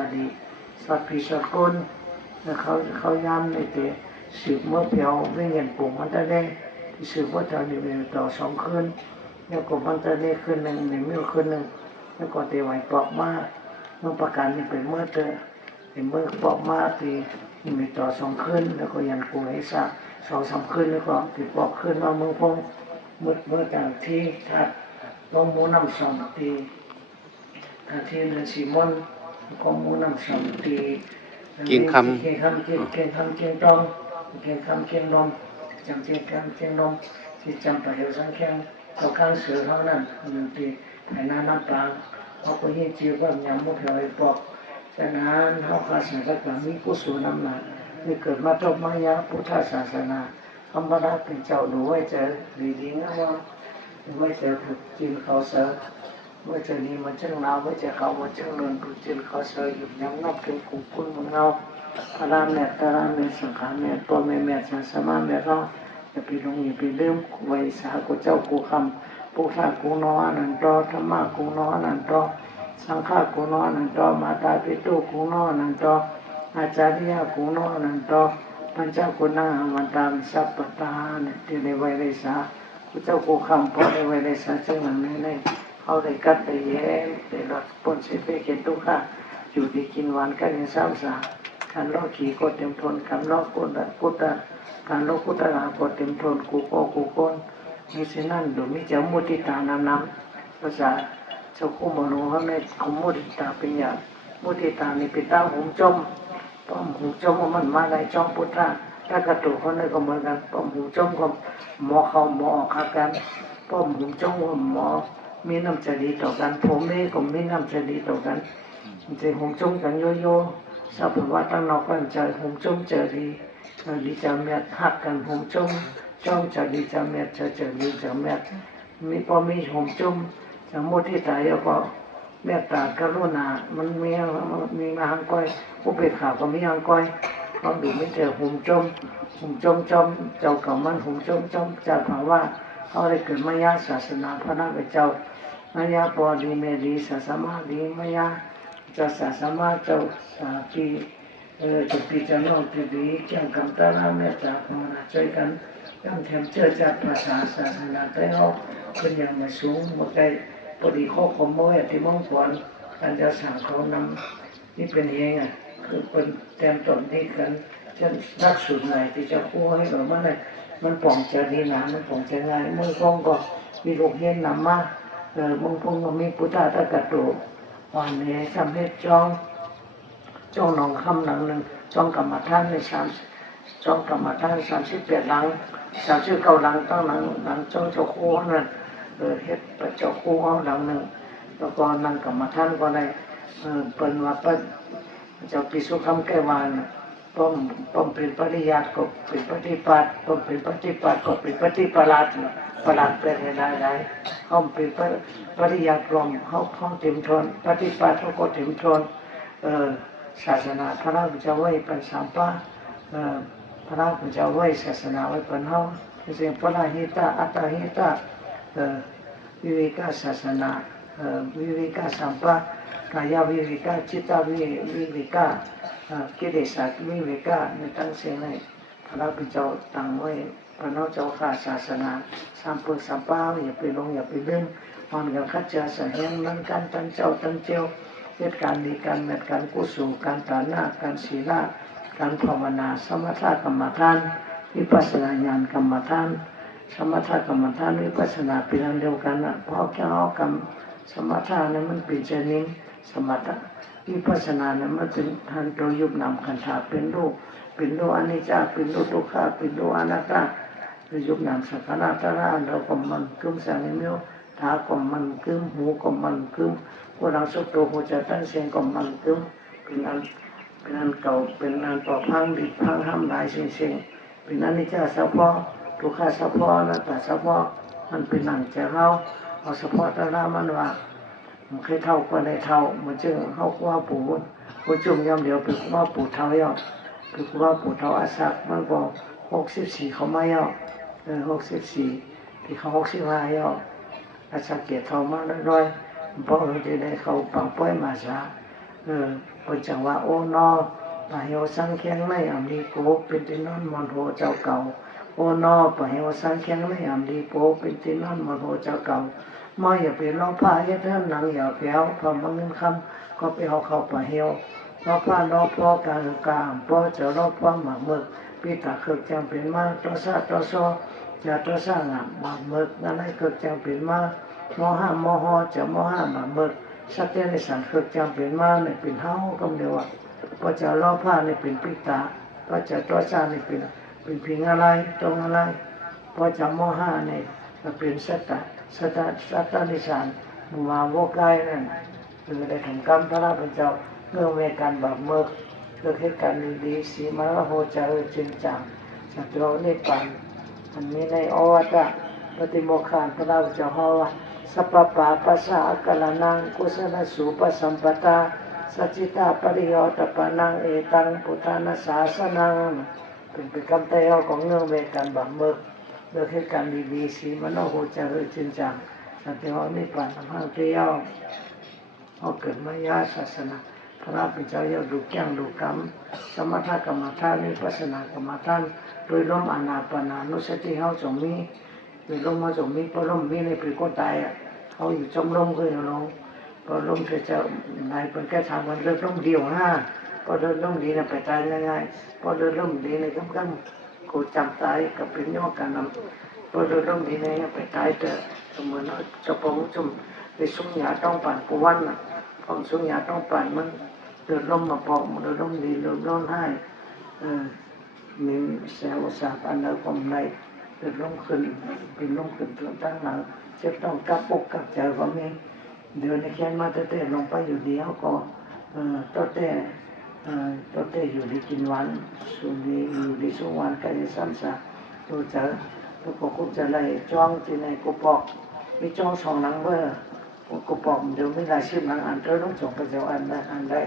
าดีสัตว์พิษกุลเขาย้ำในเตะสืบเมื่อเพียวไม่เงินปุ่มมันจะได้ที่สืบว่าจะมีต่อ2 คืนแล้วก็มันจะได้คืนหนึ่งในเมื่อคืนหนึ่งแล้วก็เตะไหวปลอกมาเมื่อประกันนี่เป็นเมื่อเตะเป็นเมื่อปลอกมาตีมีต่อ2 คืนแล้วก็ยันกูให้สัก2-3 คืนแล้วก็ติดปลอกคืนมาเมืองพงเมื่อจากที่ทัดลงมูน้ำสองตีที่เรือนสีมนก็มูน้ำสองตีเก่งคำเก่งตองเก่งคำเก่งนมจำเก่งคำเก่งนมที่จำประเดี๋ยวสังแข่งต่อการเสือเท่านั้นหนึ่งตีให้น้ำปลาเขาก็ยิ่งจีบว่ายำมุกเหยปอกจากนั้นเขาขาดสารสักหลังมีกุศลน้ำหนักนี่เกิดมาจบมายาพุทธศาสนาคำบรรดาเป็นเจ้าหนูไว้เจอดีๆนะว่าไว้เจอถูกจีนเขาเสือไว้เจอนี้มันช่างหนาวไว้เจอเขามันช่างร้อนถูกจีนเขาเสือหยุดยั้งนับเป็นกุ่มกุ้งมันเงาพระรามเนี่ยตารามเนี่ยสังขารเนี่ยตัวแม่ศาสนาเนี่ยเราอย่าไปหลงอย่าไปลืมไว้สากุเจ้ากูคำผู้ฆ่ากูน้อนันตอธรรมะกูน้อนันตอสังฆากูน้อนันตอมาตาปิตุกูน้อนันตออาจารย์กูน้อนันตอปัญจกุณาวันตามสัพพตาเนี่ยที่ในไว้ในสากุเจ้ากูคำพอในไว้ในสาจังหวัดในเขาได้กัดได้แย้มได้รดปนสิเปเกตุค่ะอยู่ดีกินหวานกันในสามสาการล้อขี่ก็เต็มทนการล้อกุฏการล้อกุฏราก็เต็มทนกูโกนมีเช่นนั้นโดยมีเจ้ามุติตานำภาษาเจ้าคู่มโนเขาในขมุติตาเป็นอย่างมุติตาในปิตาหุงจมป้อมหุงจมมันมาได้จอมพุทธะถ้ากระตุกเขาในก็เหมือนกันป้อมหุงจมก็หมอเข้าหมอออกหากันป้อมหุงจมก็หมอมีน้ำใจดีต่อกันผมเองก็มีน้ำใจดีต่อกันจะหุงจมกันโยโย่สภาวะตั้งนอกกันใจหุงจมเจอดีจะเมียหักกันหุงจมจ้องจะดีจะเมียจะดีจะเมียมีพอมีหุงจมจะมุทิตาแล้วก็เมตตากรุณามันมีมาหังก้อยผู้เบิกขาก็มีหังก้อยเขาดูไม่เจอหุงจมจมเจ้าเก่ามันหุงจมจะถามว่าเขาได้เกิดมายาศาสนาพระนักเจ้ามายาปอดีเมรีศาสมาดีมายาจะศาสมาเจ้าสาปีจุดปีจะนอกดีเกี่ยงคำตาลาเมตตาภาวนาช่วยกันยังแถมเชื่อจากภาษาศาสนาใต้เขาเป็นอย่างมาสูงมาไกลพอดีข้อคอมโมยที่มองผลการจะสั่งเขานำนี่เป็นยังไงคือเป็นแต้มต้นที่กันจะรักสุดไหนที่จะคู่ให้เรามาเลยมันป่องจะดีหนามันป่องจะง่ายมือคงก็มีลูกเย็นนำมามึงคงก็มีพุทธะตะกัดโตวันนี้สำเร็จจ้องหนองคำหลังหนึ่งจ้องกรรมฐานในจ้องกรรมฐาน38 หลัง39 หลังตั้งหลังจ้องเจ้าคู่นั่นเฮ็ดเจ้าคู่เอาหลังหนึ่งแล้วก็นั่งกรรมฐานก็ได้เปิดว่าเปิดเจ้าปิสุคำแก้วานป้อมเป็นปริยัติก็เป็นปฏิปัติป้อมเป็นปฏิปัติก็เป็นปฏิปราชประหลาดเป็นอะไรเขาเป็นปริยัติรวมเขาเต็มทนปฏิปัติเขาก็เต็มทนศาสนาพระราชไว้เป็นสามป้าพระราชไว้ศาสนาไว้เป็นเฮาเสียงพระราหิตาอัตตหิตาวิเวกศาสนาวิเวกสามป้ากายวิเวกจิตวิเวกกิเลสวิเวกในตั้งเสียงในพระราชเจ้าตั้งไว้พระนเจ้าข้าศาสนาสามปุสามป้าอย่าไปลงอย่าไปเลื่อนมันกันคัดเจอเสียงนั้นการตั้งเจ้าตั้งเจ้าเหตุการณ์ดีการเม็ดการกุศลการฐานะการศีลการภาวนาสมถะกรรมฐานวิปัสสนาญาณกรรมฐานสมถะกรรมฐานวิปัสสนาเป็นอันเดียวกันนะเพราะแค่เอากรรมสมถะนั้นมันเป็นเจนิงสมถะวิปัสสนานั้นมันเป็นทันโดยยุบนำขันธาเป็นรูปอนิจจาเป็นรูปทุกขเป็นรูปอนัตตายุบนำสังขารตระเราก็มันกึมแสงนิ้วตาก็มันกึมหูก็มันกึมผู้รังสุขตัวหัวใจตั้งเสียงก็มันกึมเป็นอันเก่าเป็นอันต่อพังดิพังห้ามได้เสียงเป็นอนิจจาเฉพาะทุกขเฉพาะอนัตตาเฉพาะมันเป็นหนังใจเอาเฉพาะตระมันว่ามันเคยเท่าก็ได้เท่ามันจึงเข้าว่าปู่ผู้จุ่มย่ำเดียวเป็นว่าปู่เท่าย่อเป็นว่าปู่เท่าอาศักมันก็64เขาไม่ย่อ64ที่เขา65ย่ออาศักเกียรติเท่ามาร้อยเพราะเราจะได้เขาปังป้อยมาซะ เป็นจังว่าโอนอปะเฮวสังแข็งในอัมดีโปเป็นที่นอนมอนโหเจ้าเก่าโอนอปะเฮวสังแข็งในอัมดีโปเป็นที่นอนมอนโหเจ้าเก่ามาอย่าไปล้อผ้าเฮ็ดเรื่องหนังอย่าแผวพอมาเงินคำก็ไปเอาเข้าปะเฮวล้อผ้าล้อพ่อการกามพ่อจะล้อพ่อหมากมึกปีตาเกิดจังเป็นมาตัวซาตัวซอจะตัวสร้างหมากมึกนั่นให้เกิดจังเป็นมามอห้ามอหอจะมอห้าหมากมึกสักแต่ในสังเกิดจังเป็นมาเนี่ยเป็นเฮาก็เดียวว่าพอจะล้อผ้าเนี่ยเป็นปีตาพอจะตัวสร้างเนี่ยเป็นพิงอะไรตรงอะไรพอจะมอห้าเนี่ยก็เป็นสัตตนิสานมาโวกายนั่นคือได้ทำกรรมพระราชเจ้าเมื่อเวการบาปเมื่อเกิดเหตุการณ์ดีๆสีมาโหจะจริงจังสัตว์เราเนี่ยปันอันนี้ในอวัตปฏิโมขันพระราชเจ้าฮาวะสัพพะปัสสะกลานังกุศลสุปสัมปตาสัจจิตาปริโยตปานังเอตังพุทธานาสาสนังเป็นคำเตือนของเนื่องเวการบาปเมื่อเกิดเหตุการณ์ดีๆสีมาโหจะจริงจังสัตว์เราเนี่ยปันทั้งเที่ยวเขาเกิดมายาศาสนาพระราชเจ้าย่อดูแก้งดูกรรมสมถกรรมฐานนิพพานกรรมฐานโดยล้มอนาปนานุสติเขาจงมีโดยล้มเขาจงมีเพราะล้มมีในปีก็ตายเขาอยู่จมล้มก็อยู่ลงพอล้มจะนายเป็นแค่ทางมันเริ่มล้มเดียวห้าพอเริ่มล้มดีนะไปตายง่ายๆพอเริ่มล้มดีในกำๆกูจำตายกับเป็นย่อกันนำพอเริ่มล้มดีในไปตายแต่เหมือนจะปองจุ่มในสุ่งหยาต้องปั่นปูวันน่ะพอสุ่งหยาต้องปั่นมันเดือดล้มมาปอกเดือดล้มดีเดือดร้อนให้มีแสวสาบอันนั้นความในเดือดล้มขึ้นเป็นล้มขึ้นตัวตั้งหลังจะต้องกับอกกับใจว่ามีเดี๋ยวในแค่มาเต้ลงไปอยู่เดียวก็ตัวเต้อยู่ดีกินวันสุดีอยู่ดีสุวรรณใกล้ซ้ำซากตัวเจอตัวก็คุจะไล่จ้องที่ในกุปอกมีจ้องสองหลังเบอร์กุปอกเดี๋ยวไม่ได้ชื่อหลังอันเธอต้องส่งไปเจ้าอันได้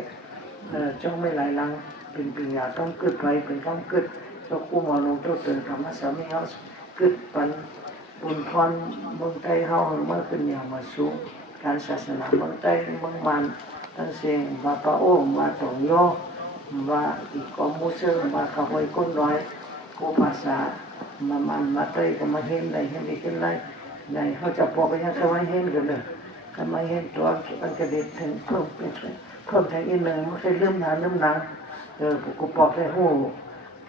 จ้องไม่หลายหลังเป็นปัญญาต้องกึดไปเป็นคำกึดเจ้าคู่มาลงตัวเตือนธรรมะสามีเขากึดปันบุญพรเมืองไทยเฮาเมื่อขึ้นอย่างมาสูงการศาสนาเมืองไทยเมืองมันตั้งเสียงมาปะโอ้มาตองโยมาอีกกองมุสลิมมาขโมยก้นน้อยกูภาษามาไทยก็มาเห็นได้เห็นดีขึ้นได้ในเขาจะบอกไปยังเขาไม่เห็นกันเลยเขาไม่เห็นตัวมันกระเด็นถึงเพิ่มแทงอีกหนึ่งไม่เคยลืมหนังกูบอกได้หู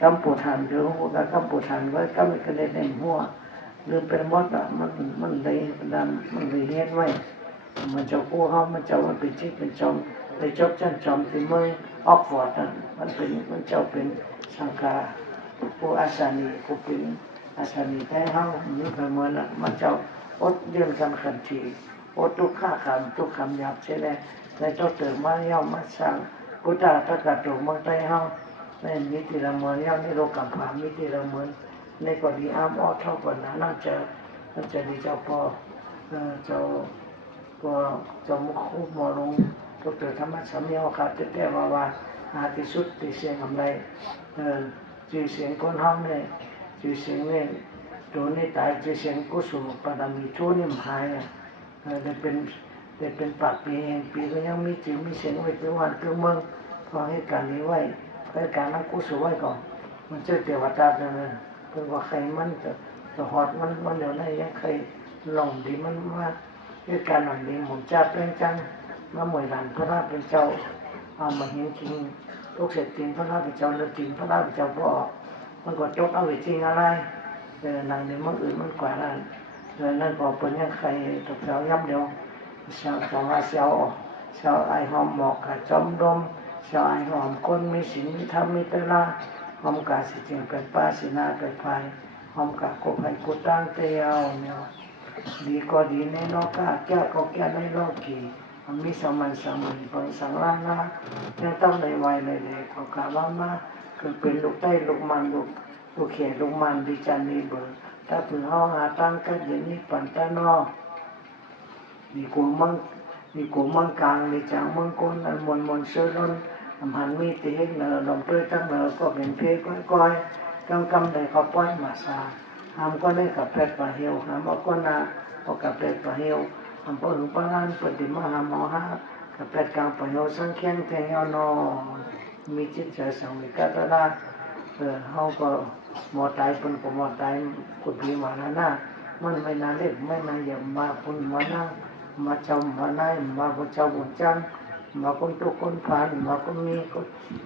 กำปวดหันเดี๋ยวหูกับกำปวดหันไว้กำกระเด็นในหัวลืมเป็นมดอ่ะมันเลยดันมันเลยเห็นไว้มันจะกู้เขามันจะมันเป็นชิดเป็นจอมไปจบชั้นจอมที่เมืองออกฟอร์ดนั่นมันเจ้าเป็นสังฆาผู้อาสานีผู้เป็นอาสานีแท้เขานี่ประเมินอ่ะมันเจ้าอดเรื่องกันขันทีอดทุกข้าคำทุกคำหยาบใช่ไหมในเจ้าเติมมาเย่ามาสร้างพุทธะตะกัดตัวเมืองไทยเฮาในมิติละเมืองเย่าในโลกกัมพามิติละเมืองในกอดีอ้ามอ้อท่อปัญหาน่าจะดีเจ้าปอเจ้ามุขคู่มอลงตัวเติมธรรมะสามีเอาขาดแต่ว่าหาที่สุดที่เสียงทำไรชื่อเสียงคนห้องเนี่ยชื่อเสียงเนี่ยตัวนี้ตายชื่อเสียงกุศลปารามีชั่วนี่มันหายได้เป็นปากปีก็ยังมีจิ๋วมีเสียงไว้เป็นวันเป็นเมืองพอให้การนี้ไว้ให้การนักกุศลไว้ก่อนมันเจอเทวดาเลยเพื่อว่าใครมันจะหอดมันเดี๋ยวนี้ยังใครหลงดีมันมาให้การหลังดีหมุนจ้าเป็นจังมาหมวยหลังพระราชเป็นเจ้าเอามาเห็นจริงทุกเสร็จจริงพระราชเป็นเจ้าเลือกจริงพระราชเป็นเจ้าพอมันก็จบเอาไว้จริงอะไรหนังเดี๋ยวมันอื่นมันกว่านั้นนั่นก็เป็นยังใครตกเจ้าย้ำเดียวชาวไอหอมหมอกกะจอมดมชาวไอหอมคนมีศีลมีธรรมมีตระหอมกะสิจึงเป็นป้าสินาเป็นภายหอมกะกุภัยกุตั้งเตียวเนี่ยดีก็ดีในโลกาแก้ก็แก้ในโลกีมันมีสมัยฟังสังรานะยังต้องในวัยเลยก็กล่าวว่ามาคือเป็นลูกใต้ลูกมันลูกเขยลูกมันดิจันนีเบอร์ถ้าถึงห้องหาตั้งกันอย่างนี้ปั่นตานอมีกัวมังกลางมีจางมังกรอันมนเสือล้นหันมีตีเนอลมเปลือยทั้งเนอก็เป็นเพลก้อยกำได้เขาป้อยมาซาหามก็ได้กับเป็ดปลาเหี่ยวหามก็นาก็กับเป็ดปลาเหี่ยวหามก็ถึงปลาล้านเปิดดิมาหามอห้าก กับแปดกลางปโยสังเขียงแทงยอนอมีจิตใจสังวิกัตระเขาก็หมอตายเป็นก็หมอตายกุฎีมาแล้วนะมันไม่น่าเล็กไม่น่าเหยียบมาคุณมานั่งมาจำมาไล่มาบุญเจ้าบุญจังมาคนตุกคนผ่านมาคนมี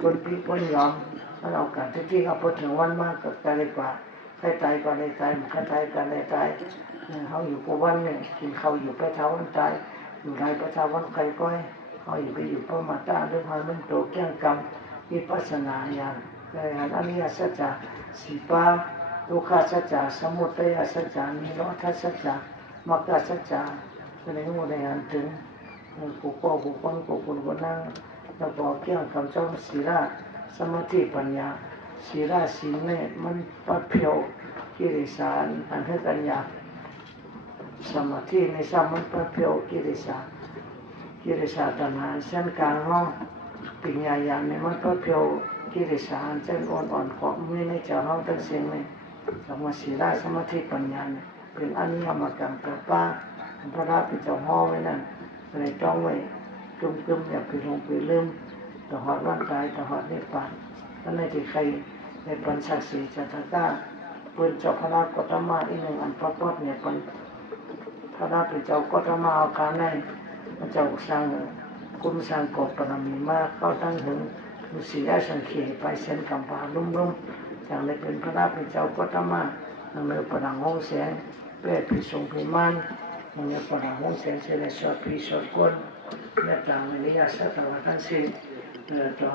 คนปีคนยอมมันเอาการที่เขาพูดถึงวันมากกับใจกว่าใครตายก็เลยตายใครตายก็เลยตายเขาอยู่กับวันเนี่ยกินเขาอยู่ไปเท้าวันตายอยู่ไรไปเท้าวันใครก้อยเขาอยู่ไปอยู่พระมาตาด้วยความมันโตเกี่ยงกรรมวิปัสสนาญาณในอริยสัจจะสีปาทุกขสัจจะสมุทัยสัจจะนิโรธสัจจะมรรคสัจจะแสดงว่าในอันถึงกูก็กูคนกูคนกูนั่งแล้วก็เกี่ยงคำจอมศีลสมาธิปัญญาศีลศีลเนี่ยมันปัดเพียวกิเลสอันให้ปัญญาสมาธิในสามันปัดเพียวกิเลสตัณหาเส้นกลางห้องปัญญาญาณเนี่ยมันปัดเพียวกิเลสเส้นอ่อนๆของมีในใจห้องทั้งเสียงเนี่ยสมาศีลสมาธิปัญญาเนี่ยเป็นอนิยมกรรมแต่ป้าพระราเป็นเจ้าห้อไว้นั่นเลยจ้องไว้กึมอย่าไปลงไปลืมต่อหอดร่างกายต่อหอดนิพพานท่านในที่ใครในปัญชสีจัตตาเปิ่นเจ้าพระราชกตมาอีกหนึ่งอันพระปอดเนี่ยเป็นพระราชเป็นเจ้ากตมาเอาการในพระเจ้าสร้างกุมสร้างกบปรมีมาเข้าตั้งถึงมุสียสังเขไปเส้นกำปาลุ่มอย่างในเป็นพระราชเป็นเจ้ากตมาในเมื่อประดังห้องแสงเพื่อพิสงพิมานมันจะประดังห้องแสงเสด็จสวดพิสวดกลเมื่อต่างในนิยาสัตว์ทั้งสิ้นต่อ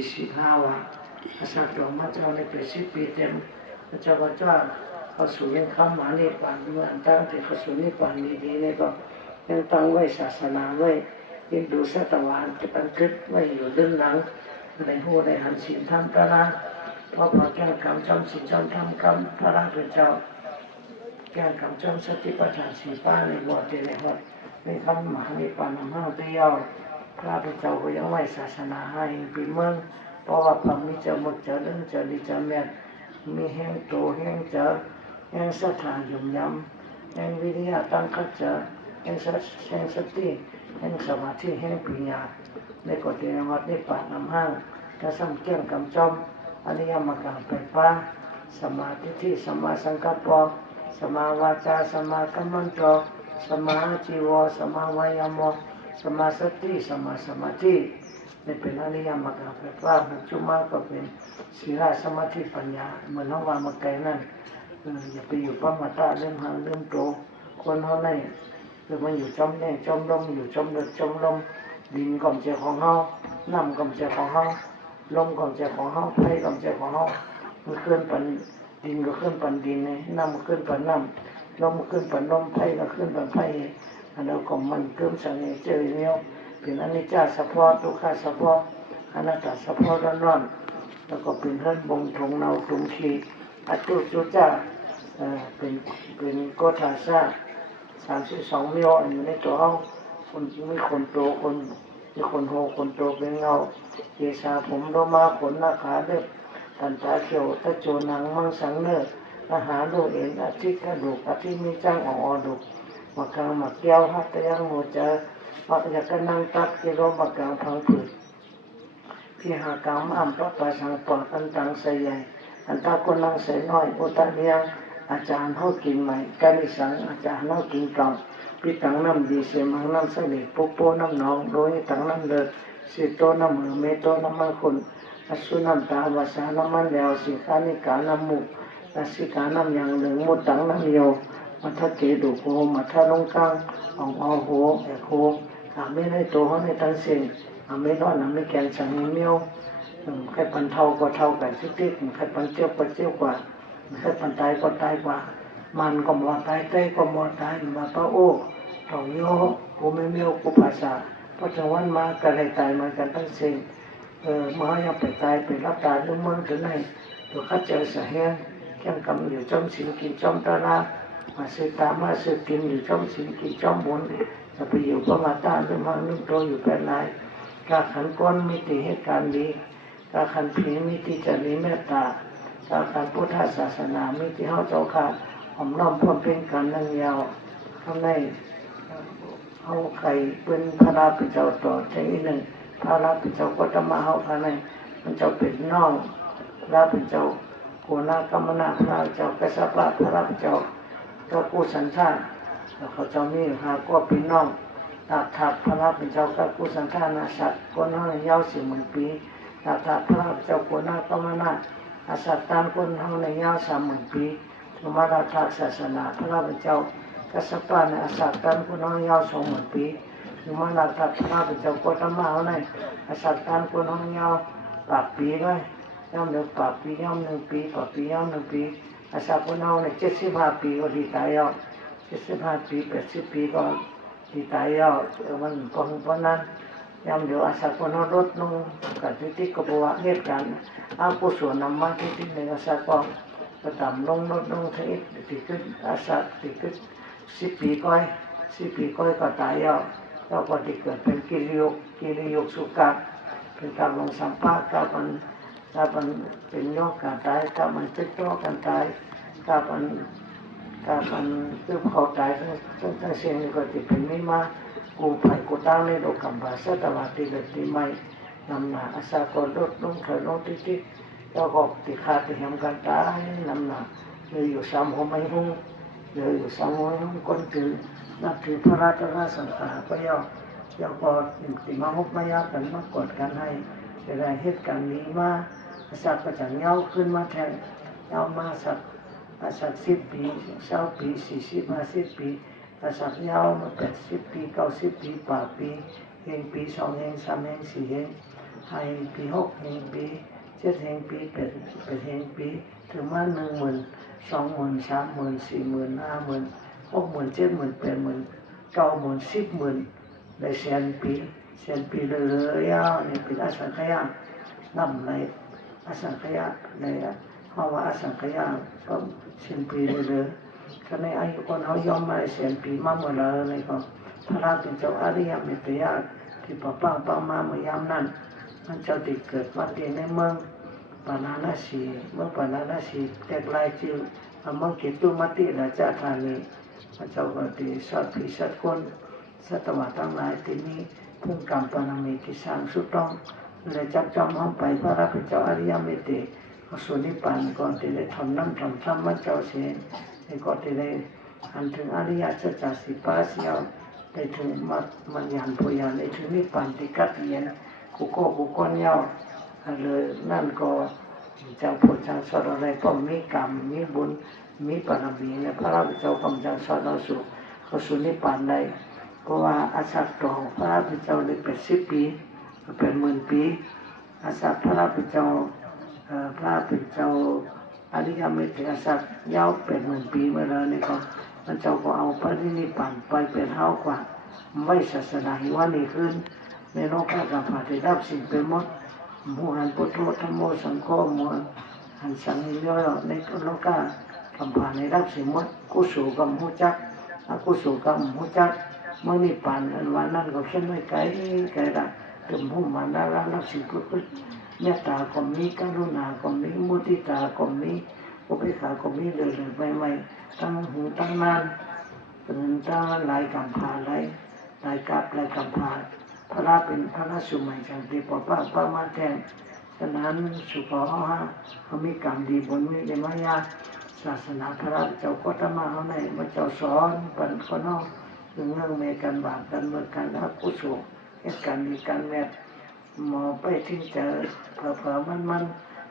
45 วันสัตว์ตัวมาเจ้าใน80 ปีเต็มพระเจ้าก็จะเข้าสู่ยังคำหมานิพพานเมื่อตั้งแต่เข้าสู่นิพพานดีๆเนี่ยก็ยังตั้งไว้ศาสนาไว้ยินดูสัตวานจะบันทึกไว้อยู่ด้านหลังในหูในหันศีลธรรมพระราเพราะพอแก้กรรมจำศีลจำธรรมกรรมพระราเป็นเจ้าแก้กรรมจำสติปัฏฐานสีป้าในบทในหดในคำหมานิพพานนำห้าเดียวพระพุทธเจ้าก็ยังไว้ศาสนาให้ปีเมืองเพราะว่าพระมิจฉาหมดจะเรื่องจะดีจะแม่มีแห่งโตแห่งเจอแห่งสถานยุ่มยำแห่งวิริยะตั้งขัดเจอแห่งสติแห่งสมาธิแห่งปัญญาในกฎในวัดในป่านำห้างและสัมเกี่ยงกำจอมอนิยมกรรมไปป้าสมาธิที่สมาสังกัปปะสมาวาจาสมากัมมันโตสมาจีวรสมาวายามะสมาสติสมาสมาธินี่เป็นอริยมรรคแปลว่าจุมาก็เป็นศีลสมาธิปัญญาเหมือนน้องวามไกลนั่นอย่าไปอยู่พระมาตาเริ่มหางเริ่มโตคนเขาในคือมันอยู่จอมแดงจอมลมอยู่จอมเดือดจอมลมดินก่อมเจ้าของเขาน้ำก่อมเจ้าของเขาลมก่อมเจ้าของเขาไฟก่อมเจ้าของเขามันเคลื่อนปันดินก็เคลื่อนปันดินเลยน้ำก็เคลื่อนปันน้ำลมก็เคลื่อนปันลมไฟก็เคลื่อนปันไฟอันนั้นก็มันเกิมสังเกตเจอเนี้ยเป็นอนิจจาสัพพะทุกขสัพพะอนัตตาสัพพะร้อนๆแล้วก็เป็นเรื่องบงทงเนาตุงขีอัตุจุจ้าเป็นโกฏาซา32 นิ้วอยู่ในตัวเขาคนมีคนโตคนมีคนโหคนโตเป็นเงาเกศาผมโลมาขนหน้าขาเล็บตันตาเขียวตะโจนังมังสังเนื้ออาหารดูเอ็นอาทิตย์กระดูกอาทิตย์มีจ้างอ่อดูมากลางมาแก้วหัตยังหัวใจปัจจัยนั่งตักกิโลมากลางพังผืดพี่หากามอัมปะปะสังปะอันตังใส่ใหญ่อันตาคนนั่งใส่น้อยอุตตะเนียงอาจารย์เขากินใหม่กานิสังอาจารย์เขากินเก่าพี่ตังน้ำดีเสมังน้ำสนิทปุ๊บโป้น้ำหนองโดยตังน้ำเดือดสิโตน้ำมือเมโตน้ำมันคุณอสุน้ำตาวาสาน้ำมันแล้วสิขานิกาน้ำมุกสิกาน้ำอย่างหนึ่งมุดตังน้ำเดียวมัทเกดุโหมัทลงกลางองอโหเอกโหไม่ได้ตัวเขาในทั้งสิ้นไม่นอนไม่แกนสังเมียวใครปันเท่าก็เท่ากันซิกๆใครปันเจียวก็เจียวกว่าใครปันตายก็ตายกว่ามันก็หมดตายเต้ก็หมดตายมาป้าโอ้ต่อโยกูไม่เมียวกูภาษาเพราะจังวันมาก็เลยตายมากันทั้งสิ้นมายังไปตายไปรับตาด้วยเมืองถึงไหนตัวข้าเจอสะแหงแข่งกันอยู่จอมสิงกินจอมตาลามาซื้อตามาซื้อกินอยู่จอมสิงกินจอมบุญจะไปอยู่ก็มาตาด้วยมานึ่งโตอยู่เป็นไรกาขันก้อนมิติเหตุการณ์ดีกาขันผีมิติจะมีเมตตากาขันพุทธศาสนามิติเฮาเจ้าค่ะหอมน้อมพร้อมเป็นกันนั่งยาวข้างใน เขาใครเป็นพระราชเจ้าต่อจากนี้หนึ่งพระราชเจ้าก็จะมาเขาภายในมันจะเป็นน้องพระราชเจ้าโกนากรรมนาพระเจ้ากษัตริย์พระราชเจ้าก็กู้สันชาติแล้วเขาเจ้ามีหาก็เป็นน้องตากถักพระราชเจ้าก็กู้สันชาตินาสัตว์ก็น้อยยาว40,000 ปีตากถักพระราชเจ้าโกนากรรมนาอาสัตตานคนเฮาในยาว30,000 ปีธรรมราชศาสนาพระราชเจ้ากษัตริย์ในอาสัตตานคนเฮายาว20,000 ปีธรรมราชพระราชเจ้าก็ธรรมะเฮาในอาสัตตานคนเฮายาว8 ปีไว้ย่อม1 8 ปีย่อม1 ปี8 ปีย่อม1 ปีอาสัตคนเฮาใน75 ปีก็ดีตายแล้ว75 ปี80 ปีก็ดีตายแล้วมันเพราะนั้นย่อมเดี๋ยวอาสัตคนเฮาลดลงกับที่ก็บอกว่าเหตุการณ์อากุศลนำมาที่ในอาสัตก็ต่ำลงลดลงที่ขึ้นอาสัตที่ขึ้น10 ปีก้อย10 ปีก้อยก็ตายแล้วก็ที่เกิดเป็นกิริยกสุกะเป็นการลงสัมภาษณ์กับมันเป็นโยกการตายกับมันติดต่อกันตายกับมันคือเขาตายทั้งเสียงนี่ก็ที่เป็นไม่มากูภัยกูตั้งในโลกภาษาตะวันที่เกิดที่ไม่นำหนาอาสาก็ลดลงถอยลงที่แล้วก็ติขาดที่เห็นกันตายนำหนาเลยอยู่สามหัวไม่หุ้งเลยอยู่สามหัวไม่หุ้งคนถือนับถือพระราชสังขารก็ย่อก็ติมาหุบมายากันมากดกันให้จะได้เหตุการณ์นี้มาอาสาก็จะเงาขึ้นมาแทนเงามาสัก10 ปี20 ปี40 50 ปีอาสายาวมา80 ปี90 ปี8 ปีเฮงปี2เฮง3เฮง4เฮง5 ปี6 เฮงปี7 เฮงปี8 เฮงปีถึงมา10,000 20,000 30,000 40,000 50,000 60,000 70,000 80,000 90,000 10,000ได้100,000 ปีเลยยาวนี่เป็นอสังขยานำในอสังขยาในเพราะว่าอสังขยาก็100,000 ปีเลยก็ในอายุคนเขายอมมา100,000 ปีมาเมื่อเลยก็พระราชเป็นเจ้าอริยเมตยาที่ป้ามาเมื่อยามนั้นมันเจ้าติเกิดมาที่ในเมืองปานานาสีเมืองปานานาสีแตกลายชื่อเมืองกิตุมติราชธานีพระเจ้าก็ที่สัตว์พิสัตว์คนสัตว์ทั้งหลายที่นี้พุ่งกรรมปานามีที่สร้างสุดต้องเลยจับจอมห้องไปพระราชเป็นเจ้าอริยเมตส่วนนิพพานก่อนที่ได้ทำน้ำทำธรรมเจ้าเสียในก่อนที่ได้อันถึงอริยสัจสิปัสยาได้ถึงมันยันพยานได้ถึงนิพพานที่กัดเย็นกุโกนยาวเลยนั่นก็เจ้าพุทธเจ้าสอนอะไรก็มีกรรมมีบุญมีบารมีในพระราชเจ้ากำจัดสอนเราสู่เขาสู่นิพพานได้เพราะว่าอาศัยต่อพระราชเจ้าได้80 ปีเป็น10,000 ปีอาศัยพระราชเจ้าพระเป็นเจ้าอริยเมตยสัตว์ยาว80,000 ปีมาแล้วนี่ก็พระเจ้าก็เอาพระนิพพานไปเป็นเท่ากว่าไม่ศาสนาหิวานี่ขึ้นในโลกข้ากับพระที่รับสิ่งเป็นหมดมูหันพุทโธธรรมโมสังโฆมูหันสังนิโยในโลกข้ากับพระในรับสิ่งหมดกุศลกับหูจักอกุศลกับหูจักเมื่อนิพพานอันวันนั้นก็เช่นไม่ไกลละถึงผู้มาได้รับสิ่งกุศลเมตตาก็มีกรุณาก็มีมุทิตาก็มีอุเบกขาก็มีเลยไปตั้งหูตั้งนานตั้งหลายกำพาหลายกับหลายกำพาพระราเป็นพระราสุมัยจังที่ป้ามาแทนฉะนั้นสุขเขามีกรรมดีบนมีมายาศาสนาพระราเจ้าก็ธรรมะเขาในมาเจ้าสอนปันคนนอกถึงเรื่องเมกันบาปกันเมื่อกันอกุศลเหตุการณ์มีการแมทหมอไปทิ้งใจเผลอมัน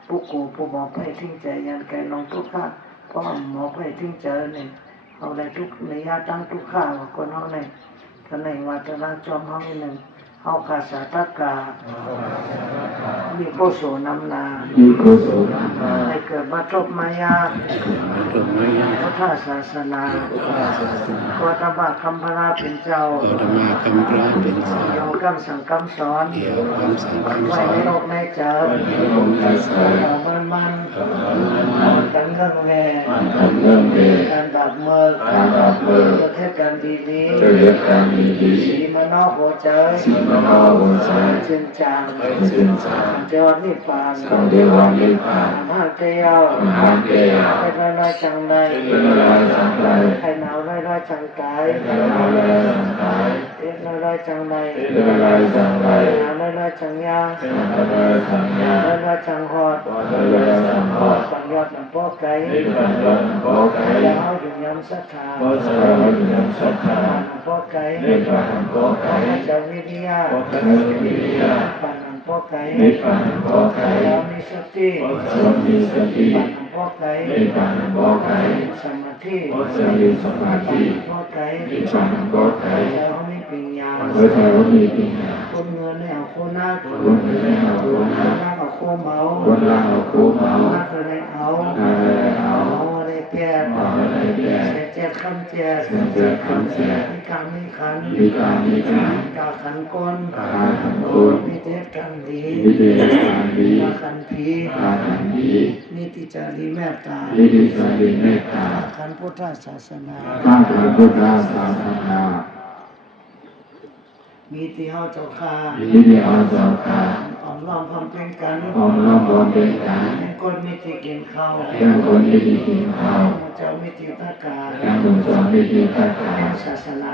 ผู้กูผู้หมอไปทิ้งใจยันแกลงทุกข้าเพราะหมอไปทิ้งใจเนี่ยเอาได้ทุกในยาตั้งทุกข้าว่าคนเขาเนี่ยก็ในวัดราจอมเขาหนึ่งเอาคาสาตกามีโกโสนำนาให้เกิดมาทบมายาพุทธศาสนาโกตบะคำพระเป็นเจ้าโยกำสังกำสอนไว้ในโลกในใจมันกันเรื่องแม่การดับเมื่อประเทศการดีสีมโนโหใจชื่นจาง เจ้านิพพาน สังเดวานิพพาน มหาเทียว มหาเกย เป็นลอยๆจังไร เป็นลายสังไร ใครหนาวลอยๆจังกาย เป็นลายสังขาร เป็นลอยๆจังไร เป็นลายสังไร หนาวลอยๆจังยา เป็นลายสังญา ลอยๆจังหอด เป็นลายสังขาร ปัญญาหนังพ่อไก่ นิพพานโภไก แล้วเอาอยู่ย้ำศรัทธา โภสารวิญญาณสัทธา หนังพ่อไก่ นิพพานโภไก เจ้าวิทยา พระวิริยะ ปัญญาพ่อไก่ นิพพานโภไก แล้วมีสติ สมิสติ ปัญญาพ่อไก่ นิพพานโภไก สมาธิ สมิสมาธิ พ่อไก่ นิพพานโภไก เจ้าไม่ปัญญา พระเจ้ามีปัญญา คนเงินเนี่ยคนหน้าคน คุณไม่เอาคุณ หน้ากับโคเมา คนละเอาคู่เมา หน้าก็ได้เอา อะไรเอา เอาอะไรแก่ เอาอะไรแก่ เสียเจ็ดคำเจ็ด เสียเจ็บคำเสีย มีการมีขัน มีการมีการ กาขันก้น การทำคุณ มีเทศกันดี วิธีการดี กาขันผี การทำดี นิติจารีแม่ตา วิธีสริเมตตา ขันพุทธศาสนา ข้าพระพุทธศาสนา มีที่เฮาเจ้าค่ะ วิธีอาสาขา ออมล้อมพร้อมเพลงกัน อมน้อมรวมเป็นการ เป็นคนมีที่กินข้าว แก่คนที่ดีกินข้าว เจ้ามีที่ตะการ แก่บุญสอนวิธีตาขา ศาสนา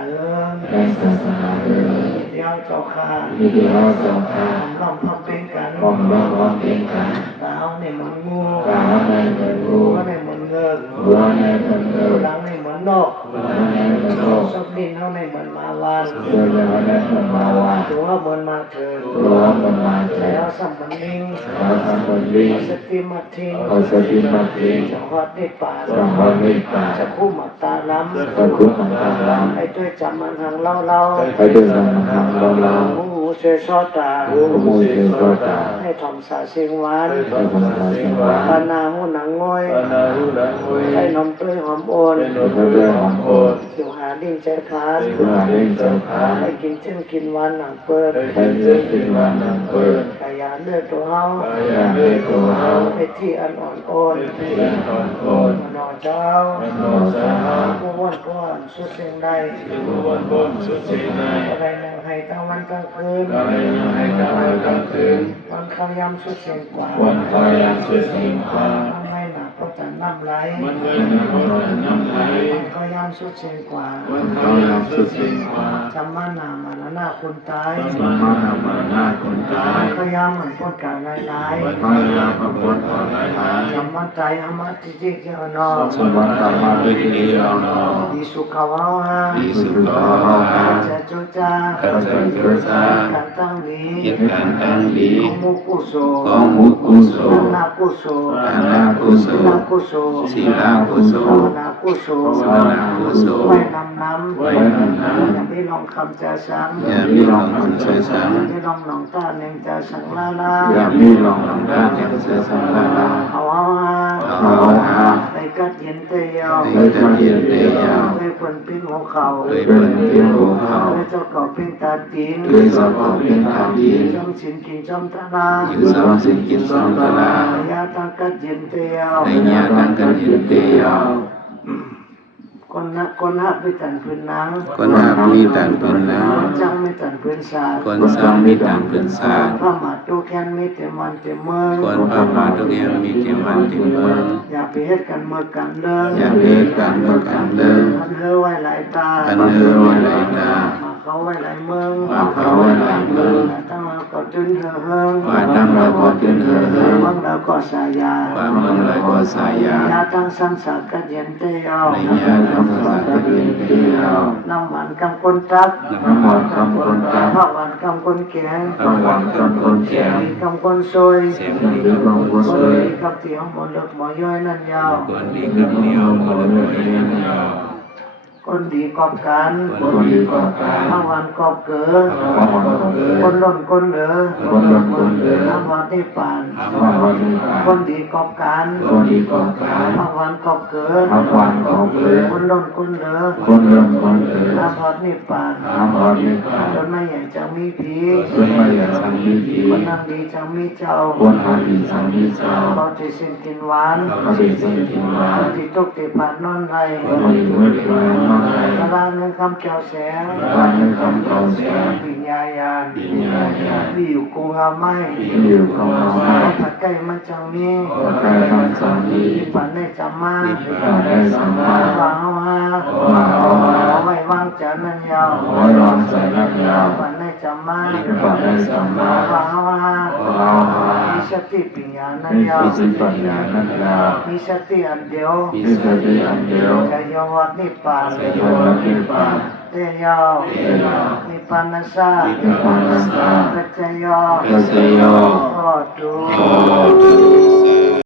แก่ศาสนาเอ่ย มีที่เฮาเจ้าค่ะ วิธีอาสาขา ออมล้อมพร้อมเพลงกัน อมน้อมรวมเป็นการ ดาวในเหมือนงู กล่าวในเมือง หั รู้ วในเหมือนเงิน หัวในเมืองเอ่ย หลังในเหมือนนก หัวในเมืองโลก ศพดินเฮาในเหมือนมาวาน เสื้อเหลืองในเมืองมาวา ตัวเหมือนมาเถิด ตัวมันมาเสร็ แล้ จ วสัมมันลิง เราทำคนวิ่ง สติมาทิ้ง เอาสติมาทิ้ง จังหวัดในป่า สังวรไม่ตา จะคู่หมาตาล้ สังคุมันตาล ำให้ด้วยจำมันทางเล่า ไปด้วยสังฆังเราเรา หูเชยชอตา ขโมยเสียก็ตา ให้ทำสาเสียงหวาน ให้ภาษาเสียงหวาน ปานาหูหนังง่อยให้นมเต้ยหอมโอน ให้ด้วยหอมโอน สิวหาดิ้งใจคาน เพื่อเล่นเจ้าขา ให้กินเช่นกินหวานหนังเปิด ให้เจ้ากินวันนังเปิด กายาเลือดตัวเฮา อย่างให้ตัวเฮา ให้ที่อันอ่อนโอน เสียงตอนโกน มโนเจ้า โนสาหา ผู้วันก้อนสุดเสียงใด ผู้วันบนสุดสีใน อะไรนั่งให้ตั้งวันตั้งคืน ก็ให้ยังให้กลางวันกลางคืน วันข้าวยำสุดเสียงกว่า วันคอยยังสุดสีฟ้า ทำให้หนักก็จะน้ำไหล มันเงินน้ำมันน้ำไหล วันข้าวยำสุดเสียงกว่า วันคอยยังสุดสีฟ้า จำมานามาหน้าคนตาย สมมานามานาคนตาย ข้าวยำเหมือนพ้นการลายลาย พระยาพระพุทธพระหลายหลาย จำมันใจอามาติจิกเจ้านอ สมบัติธรรมาด้วยดีเราเนาะ ดีสุขาวาฮา ดีสุขภาพ จะจุจ้า ข้าพเจ้าเกิดสา การตั้งนี้ เหตุการณ์ตั้งดี ของมุกุโส ของมุกุโส นากุโส อาณากุโส นากุโส ศีลากุโส ภาวนากุโส ภาวนากุโส ไว้นำน้ำ ไว้นำน้ำ อย่าไปลองคำจะสัง อย่ามีลองคำเสียสัง อย่าไปลองหนองตาเนงจะสังลาลา อย่ามีลองลำด้านอย่างเสียสังลาลา เอาเอาฮา เอาหา ในกัดเย็นเตียว ในจะเย็นเตียว ในฝนปิ้งหัวเขา โดยเป็นเพียงหัวเขา ในเจ้าเก่าปิ้งตาตีน ด้วยสอบของเป็นทางดี จำสินกินจำตานา อยู่สามสิ่งกินสองตลา ระยะทางกัดเย็นเตียว ในญาตั้งกันเย็นเตียว คนหักไม่ตันพื้นนัง คนหามีต่างเป็นแล้ว คนจังไม่ตันพื้นสา คนสร้างมีต่างเป็นสาร พระหมาตุแค้นไม่เต็มวันเต็มเมือง คนพระมาทุกอย่างมีเทียมวันเทียมเมือง อย่าไปเฮ็ดกันเมื่อกันเด้อ อย่าเลิกกันเมื่อกันเดิม มันเฮอไว้หลายตา อันเนื้อไว้หลายตา มาเขาไว้หลายเมือง ว่าเขาไว้หลายเมือง ตั้งเราก็จุนเฮอเฮิง ว่าตั้งเราก็จืนเฮอเฮอ เมืองเราก็สายา ว่าเมืองไรก็สายา ยาตั้งสังสารกัดเย็นเตียว ในญาทำสารตะเกียนเตียว น้ำหวานกำคนตัก น้ำมันคำคนตา ข้าวหวานกำคนแกง ระวังจนคนแข็ง กำคนซอย เสียงดีของคน คน เลย ดีกับเตียวหมดเลือกหมอย่อยนั่นยาว คนดีกับเหนียวคนเลยเรียนยาว คนดีกอบกัน คนดีกอบการ ข้าวหวานกอบเก๋อ ความหวังเกิ คน ด ล้นคนเหลือ คนหลงคนเดิน ข้าวหวานได้ปาน ความหวังมีปา คนดีกอบกัน คนดีกอบการ ข้าวหวานกอบเก๋อ ความหวังของเกิด คนล้นคนเหลือ คนหลงคนเดิน ข้าวหวานได้ปาน ความหวังมีปา จนไม่อยากจะมีผี ส่วนไม่อยากทำดีดี คนนั่งดีจะมีเจ้า คนหาดีสังมีเจ้า เขาจะสิ้นกินหวาน เขาดีสิ่งที่ว่า คนที่ตกที่ผ่านนอนไร คนดีไม่เป็นไรมากเลย กระด้างเงินคำแก้วแสง การให้คำตอบแสง ปิญญาญาณ ปิญญาญาณ ที่อยู่กูงามไม่ ที่อยู่ก ของเราให้ ปัจจัยมันจะมี ปัจจัยทั้งสองนี้ ปัจได้จะมา ปัจจัยสัมมา ว่าเฮาฮา ว่าเอามา เอาไว้วางใจนันยาว ไว้วางใจนักยาว ปัจได้จะมา ปัจจัยสัมมา ว่าเฮาฮา ว่าเอามา มีสติปัญญานัน มี ยาว ปิสิปัญญานักยาว มีสติอันเดียว มีสติอันเดียว จะยอมวัดนิพพาน จะยอมนิพพาน เตยาวนิพพานัสสะ นิพพานัสสะ ปัจจย ปัจจโย โหตุ โหตุ